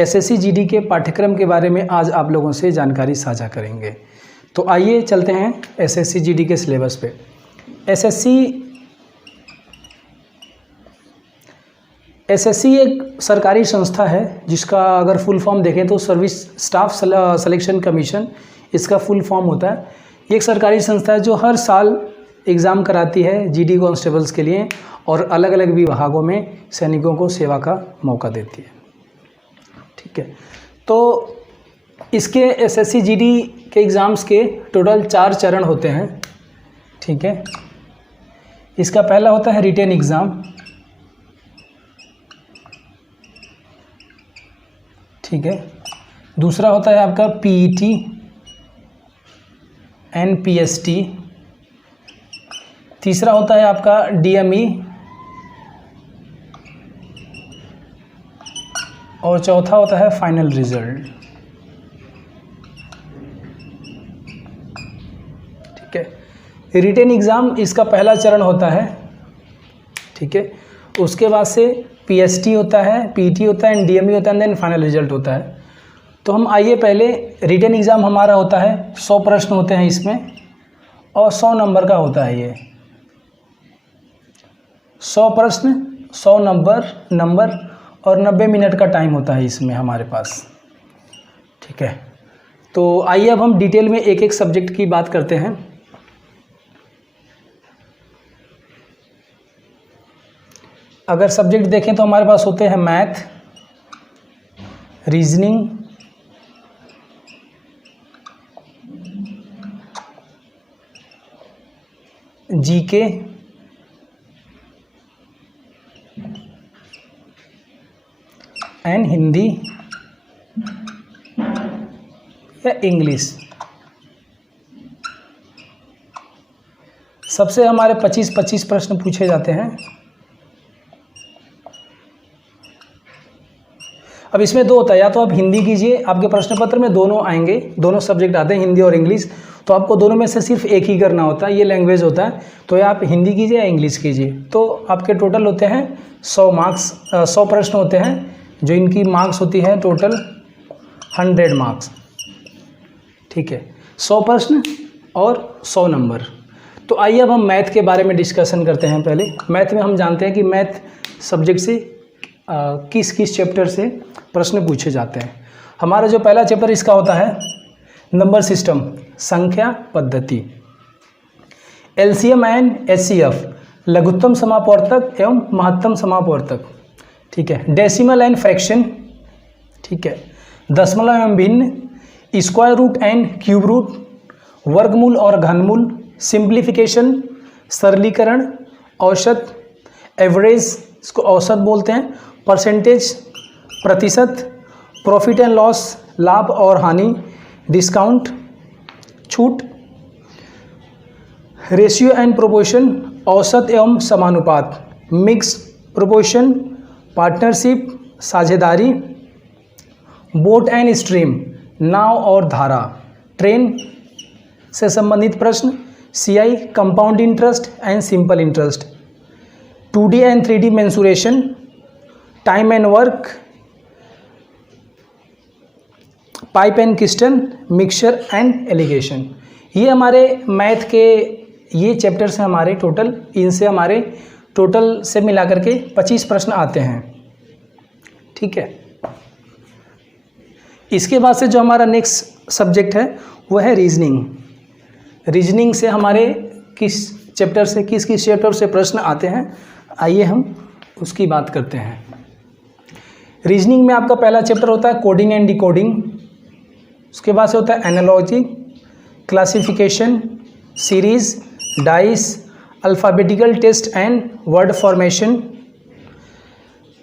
SSC GD के पाठ्यक्रम के बारे में आज आप लोगों से जानकारी साझा करेंगे। तो आइए चलते हैं एसएससी जीडी के सिलेबस पे। एसएससी एक सरकारी संस्था है जिसका अगर फुल फॉर्म देखें तो सर्विस स्टाफ सिलेक्शन कमीशन इसका फुल फॉर्म होता है। ये एक सरकारी संस्था है जो हर साल एग्ज़ाम कराती है जीडी कांस्टेबल्स के लिए और अलग अलग विभागों में सैनिकों को सेवा का मौका देती है। ठीक है, तो इसके एसएससी जीडी के एग्ज़ाम्स के टोटल 4 चरण होते हैं। ठीक है, इसका पहला होता है रिटेन एग्ज़ाम। ठीक है, दूसरा होता है आपका पीईटी एंड पीएसटी। तीसरा होता है आपका डीएमई और चौथा होता है फाइनल रिजल्ट। ठीक है, रिटेन एग्ज़ाम इसका पहला चरण होता है। ठीक है, उसके बाद से पीएसटी होता है, पीटी होता है, डीएमई होता है, देन फाइनल रिजल्ट होता है। तो हम आइए पहले रिटेन एग्ज़ाम हमारा होता है 100 प्रश्न होते हैं इसमें और 100 नंबर का होता है ये 100 प्रश्न 100 नंबर और 90 मिनट का टाइम होता है इसमें हमारे पास। ठीक है, तो आइए अब हम डिटेल में एक एक सब्जेक्ट की बात करते हैं। अगर सब्जेक्ट देखें तो हमारे पास होते हैं math, reasoning, GK, and Hindi या इंग्लिश। सबसे हमारे 25-25 प्रश्न पूछे जाते हैं। अब इसमें 2 होता है, या तो आप हिंदी कीजिए, आपके प्रश्न पत्र में दोनों आएंगे, दोनों सब्जेक्ट आते हैं हिंदी और इंग्लिश, तो आपको दोनों में से सिर्फ एक ही करना होता है, ये लैंग्वेज होता है। तो या आप हिंदी कीजिए या इंग्लिश कीजिए। तो आपके टोटल होते हैं 100 मार्क्स, 100 प्रश्न होते हैं जो इनकी मार्क्स होती है टोटल 100 मार्क्स। ठीक है, 100 प्रश्न और 100 नंबर। तो आइए अब हम मैथ के बारे में डिस्कशन करते हैं। पहले मैथ में हम जानते हैं कि मैथ सब्जेक्ट से किस किस चैप्टर से प्रश्न पूछे जाते हैं। हमारा जो पहला चैप्टर इसका होता है नंबर सिस्टम, संख्या पद्धति, एलसीएम एंड एचसीएफ, लघुत्तम समापवर्तक एवं महत्तम समापवर्तक। ठीक है, डेसिमल एंड फ्रैक्शन। ठीक है, दशमलव एवं भिन्न, square root and cube root, वर्गमूल और घनमूल, सिंप्लीफिकेशन, सरलीकरण, औसत, एवरेज, इसको औसत बोलते हैं, परसेंटेज, प्रतिशत, प्रॉफिट एंड लॉस, लाभ और हानि, डिस्काउंट, छूट, रेशियो एंड प्रोपोर्शन, औसत एवं समानुपात, मिक्स प्रोपोर्शन, पार्टनरशिप, साझेदारी, बोट एंड स्ट्रीम, नाव और धारा, ट्रेन से संबंधित प्रश्न, CI, compound interest and simple interest, 2D and 3D mensuration, time and work, pipe and crystal, mixture and allegation. ये हमारे मैथ के ये चैप्टर्स हैं हमारे टोटल। इनसे हमारे टोटल से मिला करके 25 प्रश्न आते हैं। ठीक है, इसके बाद से जो हमारा नेक्स्ट सब्जेक्ट है वो है रीजनिंग। रीजनिंग से हमारे किस चैप्टर से प्रश्न आते हैं, आइए हम उसकी बात करते हैं। रीजनिंग में आपका पहला चैप्टर होता है कोडिंग एंड डिकोडिंग, उसके बाद से होता है analogy, classification, series, dice, alphabetical test and word formation,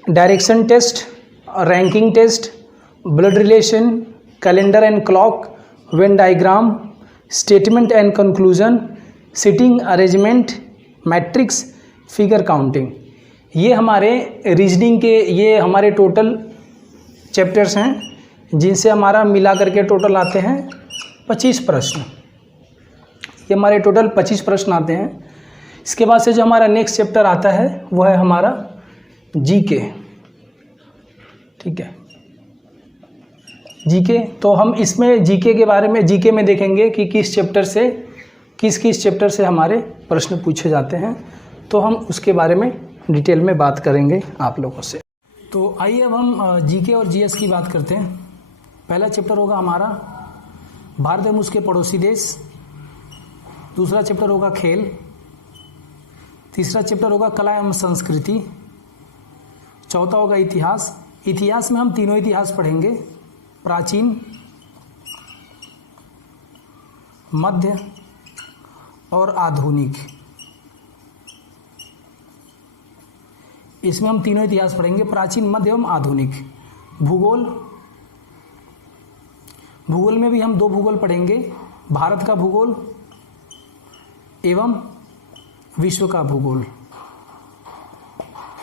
direction test, ranking test, blood relation, calendar and clock, venn diagram, statement and conclusion, sitting arrangement, matrix, figure counting. ये हमारे reasoning के ये हमारे टोटल चैप्टर्स हैं जिनसे हमारा मिला करके टोटल आते हैं 25 प्रश्न। ये हमारे टोटल 25 प्रश्न आते हैं। इसके बाद से जो हमारा नेक्स्ट चैप्टर आता है वो है हमारा जीके। ठीक है, जीके, तो हम इसमें जीके के बारे में, जीके में देखेंगे कि किस चैप्टर से हमारे प्रश्न पूछे जाते हैं, तो हम उसके बारे में डिटेल में बात करेंगे आप लोगों से। तो आइए अब हम जीके और जीएस की बात करते हैं। पहला चैप्टर होगा हमारा भारत एवं उसके पड़ोसी देश, दूसरा चैप्टर होगा खेल, तीसरा चैप्टर होगा कला एवं संस्कृति, चौथा होगा इतिहास। इतिहास में हम तीनों इतिहास पढ़ेंगे, प्राचीन, मध्य और आधुनिक। इसमें हम तीनों इतिहास पढ़ेंगे, प्राचीन, मध्य एवं आधुनिक। भूगोल, भूगोल में भी हम 2 भूगोल पढ़ेंगे, भारत का भूगोल एवं विश्व का भूगोल।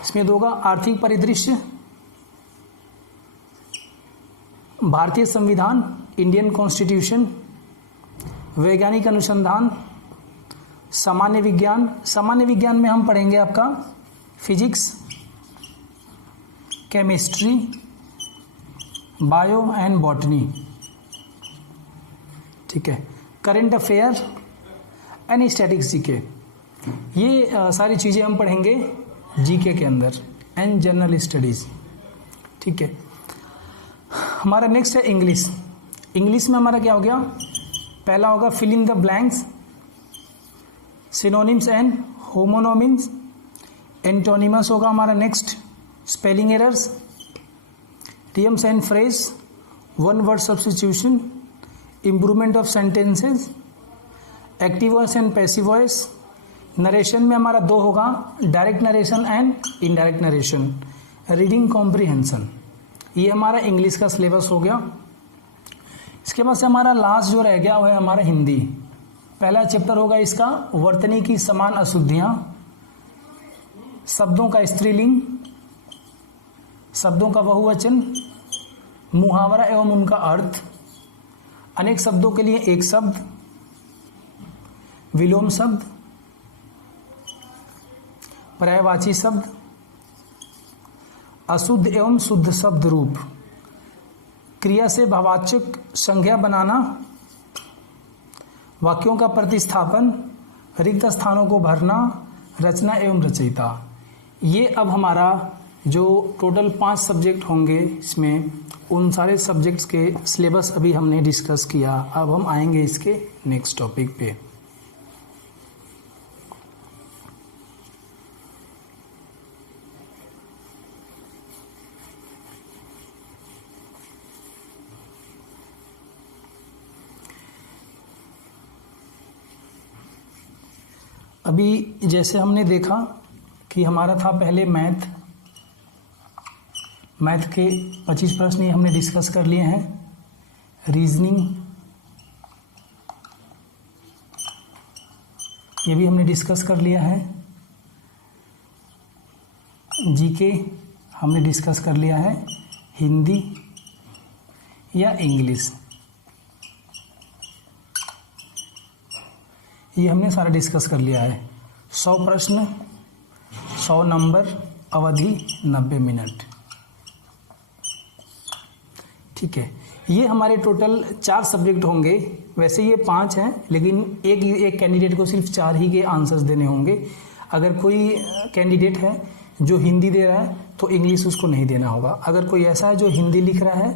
इसमें 2 होगा आर्थिक परिदृश्य, भारतीय संविधान, इंडियन कॉन्स्टिट्यूशन, वैज्ञानिक अनुसंधान, सामान्य विज्ञान। सामान्य विज्ञान में हम पढ़ेंगे आपका physics, chemistry, bio and botany, ठीक है। Current affair and statics GK, ये सारी चीज़ें हम पढ़ेंगे जीके के अंदर, एंड जनरल स्टडीज़, ठीक है। हमारा नेक्स्ट है इंग्लिश। इंग्लिश में हमारा क्या हो गया, पहला होगा fill in the blanks, synonyms and homonyms. Antonyms होगा हमारा next, spelling errors, idioms and phrase, one word substitution, improvement of sentences, active voice and passive voice. Narration में हमारा 2 होगा, direct narration and indirect narration. Reading comprehension, ये हमारा English का syllabus हो गया। इसके बाद से हमारा लास्ट जो रह गया वो है हमारा हिंदी। पहला चैप्टर होगा इसका वर्तनी की समान अशुद्धियां, शब्दों का स्त्रीलिंग, शब्दों का बहुवचन, मुहावरा एवं उनका अर्थ, अनेक शब्दों के लिए एक शब्द, विलोम शब्द, पर्यायवाची शब्द, अशुद्ध एवं शुद्ध शब्द रूप, क्रिया से भाववाचक संज्ञा बनाना, वाक्यों का प्रतिस्थापन, रिक्त स्थानों को भरना, रचना एवं रचयिता। ये अब हमारा जो टोटल 5 सब्जेक्ट होंगे इसमें, उन सारे सब्जेक्ट्स के सिलेबस अभी हमने डिस्कस किया। अब हम आएंगे इसके नेक्स्ट टॉपिक पे। अभी जैसे हमने देखा कि हमारा था पहले मैथ के 25 प्रश्न ये हमने डिस्कस कर लिए हैं। रीजनिंग ये भी हमने डिस्कस कर लिया है। जीके हमने डिस्कस कर लिया है। हिंदी या इंग्लिश ये हमने सारा डिस्कस कर लिया है। 100 प्रश्न, 100 नंबर, अवधि 90 मिनट, ठीक है। ये हमारे टोटल 4 सब्जेक्ट होंगे। वैसे ये 5 हैं, लेकिन एक कैंडिडेट को सिर्फ 4 ही के आंसर्स देने होंगे। अगर कोई कैंडिडेट है जो हिंदी दे रहा है तो इंग्लिश उसको नहीं देना होगा। अगर कोई ऐसा है जो हिंदी लिख रहा है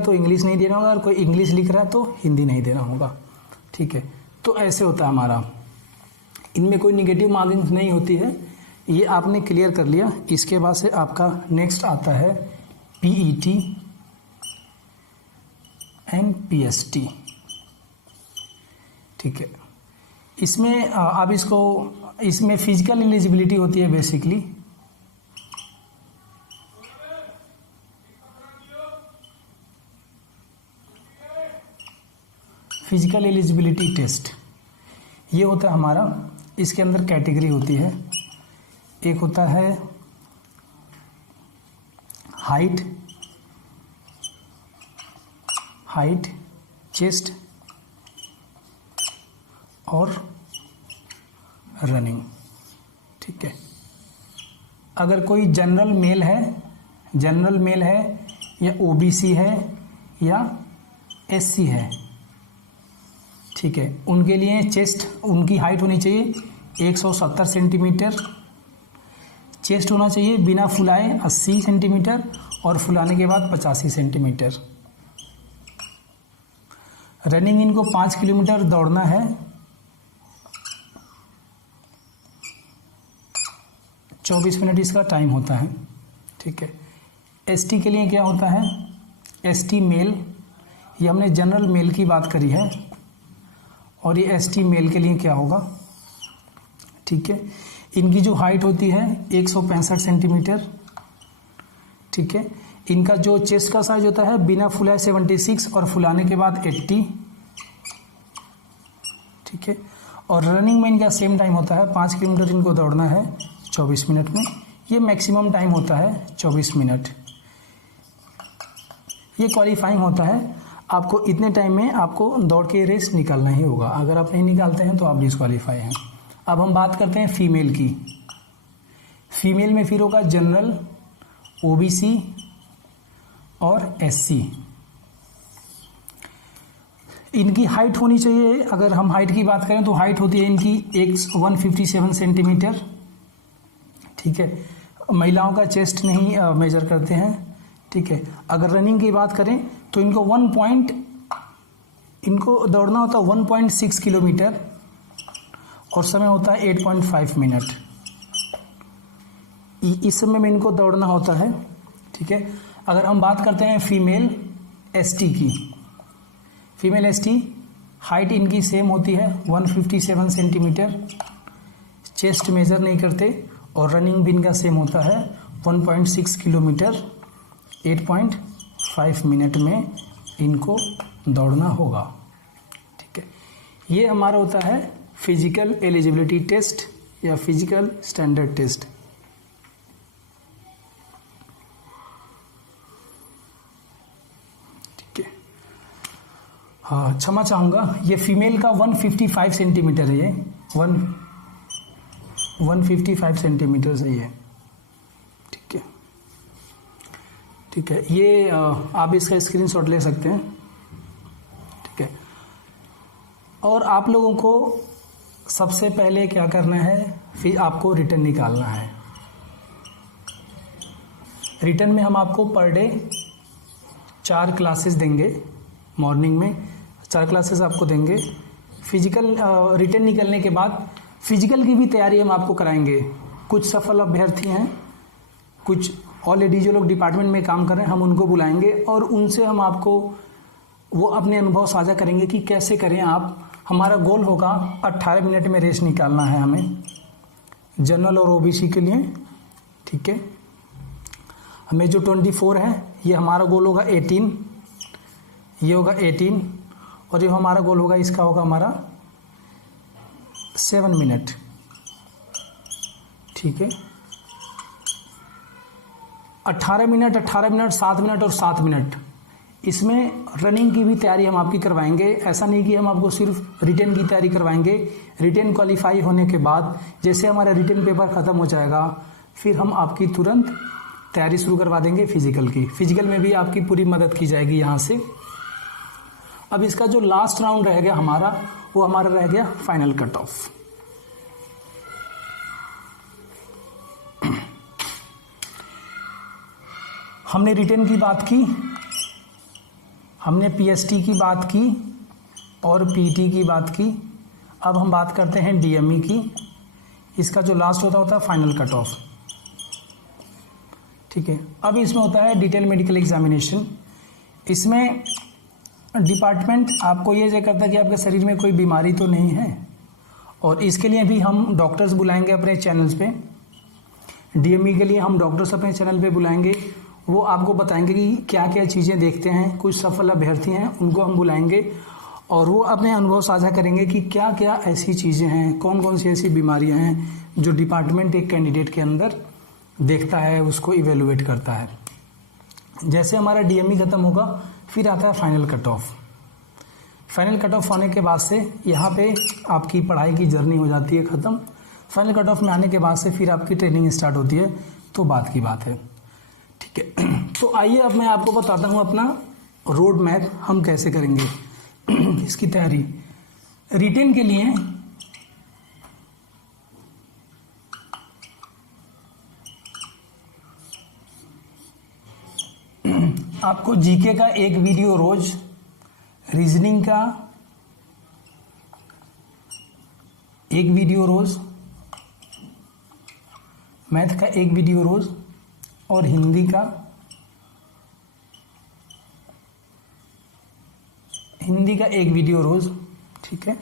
तो इंग्लिश नहीं देना होगा। अगर कोई इंग्लिश लिख रहा है तो हिंदी नहीं देना होगा, ठीक है। तो ऐसे होता है हमारा, इनमें कोई निगेटिव मार्किंग नहीं होती है। ये आपने क्लियर कर लिया। इसके बाद से आपका नेक्स्ट आता है पीईटी एंड पीएसटी, ठीक है। इसमें आप इसमें फिजिकल एलिजिबिलिटी होती है बेसिकली। फिजिकल एलिजिबिलिटी टेस्ट ये होता है हमारा। इसके अंदर कैटेगरी होती है। एक होता है हाइट, चेस्ट और रनिंग, ठीक है। अगर कोई जनरल मेल है या ओबीसी है या SC है, ठीक है, उनके लिए चेस्ट, उनकी हाइट होनी चाहिए 170 सेंटीमीटर, चेस्ट होना चाहिए बिना फुलाए 80 सेंटीमीटर और फुलाने के बाद 85 सेंटीमीटर। रनिंग इनको 5 किलोमीटर दौड़ना है, 24 मिनट इसका टाइम होता है, ठीक है। ST के लिए क्या होता है, ST मेल, ये हमने जनरल मेल की बात करी है, और ये ST मेल के लिए क्या होगा, ठीक है। इनकी जो हाइट होती है 165 सेंटीमीटर, ठीक है। इनका जो चेस्ट का साइज होता है बिना फुलाए 76 और फुलाने के बाद 80, ठीक है। और रनिंग में इनका सेम टाइम होता है, 5 किलोमीटर इनको दौड़ना है 24 मिनट में, ये मैक्सिमम टाइम होता है 24 मिनट। ये क्वालिफाइंग होता है, आपको इतने टाइम में आपको दौड़ के रेस निकालना ही होगा, अगर आप नहीं निकालते हैं तो आप डिस्क्वालीफाई हैं। अब हम बात करते हैं फीमेल की। फीमेल में फिर होगा जनरल, OBC और SC। इनकी हाइट होनी चाहिए, अगर हम हाइट की बात करें तो हाइट होती है इनकी 157 सेंटीमीटर, ठीक है। महिलाओं का चेस्ट नहीं मेजर करते हैं, ठीक है। अगर रनिंग की बात करें तो इनको इनको दौड़ना होता है 1.6 किलोमीटर और समय होता है 8.5 मिनट। इस समय में इनको दौड़ना होता है, ठीक है। अगर हम बात करते हैं फीमेल ST की, फीमेल ST हाइट इनकी सेम होती है 157 सेंटीमीटर, चेस्ट मेजर नहीं करते और रनिंग भी इनका सेम होता है 1.6 किलोमीटर, 8.5 मिनट में इनको दौड़ना होगा, ठीक है। ये हमारा होता है फिजिकल एलिजिबिलिटी टेस्ट या फिजिकल स्टैंडर्ड टेस्ट। ठीक है, हाँ क्षमा चाहूँगा, ये फीमेल का 155 सेंटीमीटर है, ये 155 सेंटीमीटर है ये, ठीक है। ठीक है, ये आप इसका स्क्रीनशॉट ले सकते हैं, ठीक है। और आप लोगों को सबसे पहले क्या करना है, फिर आपको रिटर्न निकालना है। रिटर्न में हम आपको पर डे 4 क्लासेस देंगे, मॉर्निंग में 4 क्लासेस आपको देंगे। फिजिकल रिटर्न निकलने के बाद फिजिकल की भी तैयारी हम आपको कराएंगे। कुछ सफल अभ्यर्थी हैं, कुछ ऑलरेडी जो लोग डिपार्टमेंट में काम कर रहे हैं, हम उनको बुलाएंगे और उनसे हम आपको वो अपने अनुभव साझा करेंगे कि कैसे करें आप। हमारा गोल होगा 18 मिनट में रेस निकालना है हमें, जनरल और OBC के लिए, ठीक है। हमें जो 24 है ये हमारा गोल होगा 18, ये होगा 18 और ये हमारा गोल होगा, इसका होगा हमारा 7 मिनट, ठीक है। 18 मिनट, 18 मिनट, 7 मिनट और 7 मिनट, इसमें रनिंग की भी तैयारी हम आपकी करवाएंगे। ऐसा नहीं कि हम आपको सिर्फ रिटर्न की तैयारी करवाएंगे। रिटर्न क्वालिफाई होने के बाद जैसे हमारा रिटर्न पेपर ख़त्म हो जाएगा, फिर हम आपकी तुरंत तैयारी शुरू करवा देंगे फिजिकल की। फिजिकल में भी आपकी पूरी मदद की जाएगी यहाँ से। अब इसका जो लास्ट राउंड रह गया हमारा, वो हमारा रह गया फाइनल कट ऑफ। हमने रिटर्न की बात की, हमने PST की बात की और PT की बात की। अब हम बात करते हैं DME की। इसका जो लास्ट होता है फाइनल कट ऑफ, ठीक है। अब इसमें होता है डिटेल मेडिकल एग्जामिनेशन। इसमें डिपार्टमेंट आपको ये चेक करता है कि आपके शरीर में कोई बीमारी तो नहीं है, और इसके लिए भी हम डॉक्टर्स बुलाएंगे अपने चैनल्स पे। DME के लिए हम डॉक्टर्स अपने चैनल पे बुलाएंगे, वो आपको बताएंगे कि क्या क्या चीज़ें देखते हैं। कुछ सफल अभ्यर्थी हैं उनको हम बुलाएंगे और वो अपने अनुभव साझा करेंगे कि क्या क्या ऐसी चीज़ें हैं, कौन कौन सी ऐसी बीमारियां हैं जो डिपार्टमेंट एक कैंडिडेट के अंदर देखता है, उसको इवेलुएट करता है। जैसे हमारा DME ख़त्म होगा, फिर आता है final cut off. Final cut off होने के बाद से यहाँ पे आपकी पढ़ाई की जर्नी हो जाती है ख़त्म। फाइनल कट ऑफ में आने के बाद से फिर आपकी ट्रेनिंग स्टार्ट होती है, तो बात की बात है, ठीक है। तो आइए अब मैं आपको बताता हूँ अपना रोड मैप हम कैसे करेंगे इसकी तैयारी। रिटेन के लिए आपको जीके का एक वीडियो रोज, रीजनिंग का एक वीडियो रोज, मैथ का एक वीडियो रोज और हिंदी का एक वीडियो रोज। ठीक है,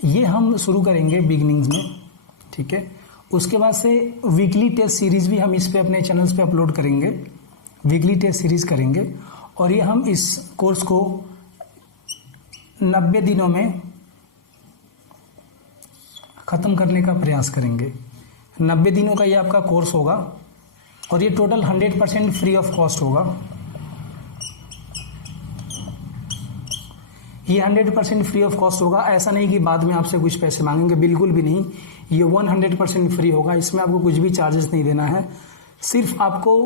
ये हम शुरू करेंगे बिगिनिंग्स में। ठीक है, उसके बाद से वीकली टेस्ट सीरीज भी हम इस पे अपने चैनल्स पे अपलोड करेंगे, वीकली टेस्ट सीरीज करेंगे। और ये हम इस कोर्स को 90 दिनों में ख़त्म करने का प्रयास करेंगे। 90 दिनों का ये आपका कोर्स होगा और ये टोटल 100% फ्री ऑफ कॉस्ट होगा। ये 100% फ्री ऑफ कॉस्ट होगा। ऐसा नहीं कि बाद में आपसे कुछ पैसे मांगेंगे, बिल्कुल भी नहीं। ये 100% फ्री होगा। इसमें आपको कुछ भी चार्जेस नहीं देना है। सिर्फ आपको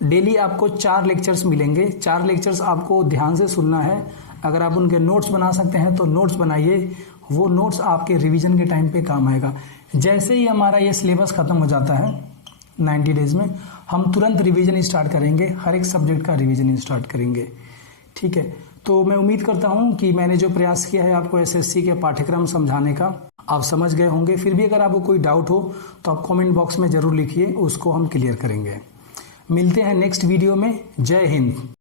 डेली आपको 4 लेक्चर्स मिलेंगे। 4 लेक्चर्स आपको ध्यान से सुनना है। अगर आप उनके नोट्स बना सकते हैं तो नोट्स बनाइए, वो नोट्स आपके रिवीजन के टाइम पे काम आएगा। जैसे ही हमारा ये सिलेबस ख़त्म हो जाता है 90 डेज में, हम तुरंत रिवीजन स्टार्ट करेंगे, हर एक सब्जेक्ट का रिवीजन स्टार्ट करेंगे। ठीक है, तो मैं उम्मीद करता हूं कि मैंने जो प्रयास किया है आपको एसएससी के पाठ्यक्रम समझाने का, आप समझ गए होंगे। फिर भी अगर आपको कोई डाउट हो तो आप कमेंट बॉक्स में ज़रूर लिखिए, उसको हम क्लियर करेंगे। मिलते हैं नेक्स्ट वीडियो में। जय हिंद।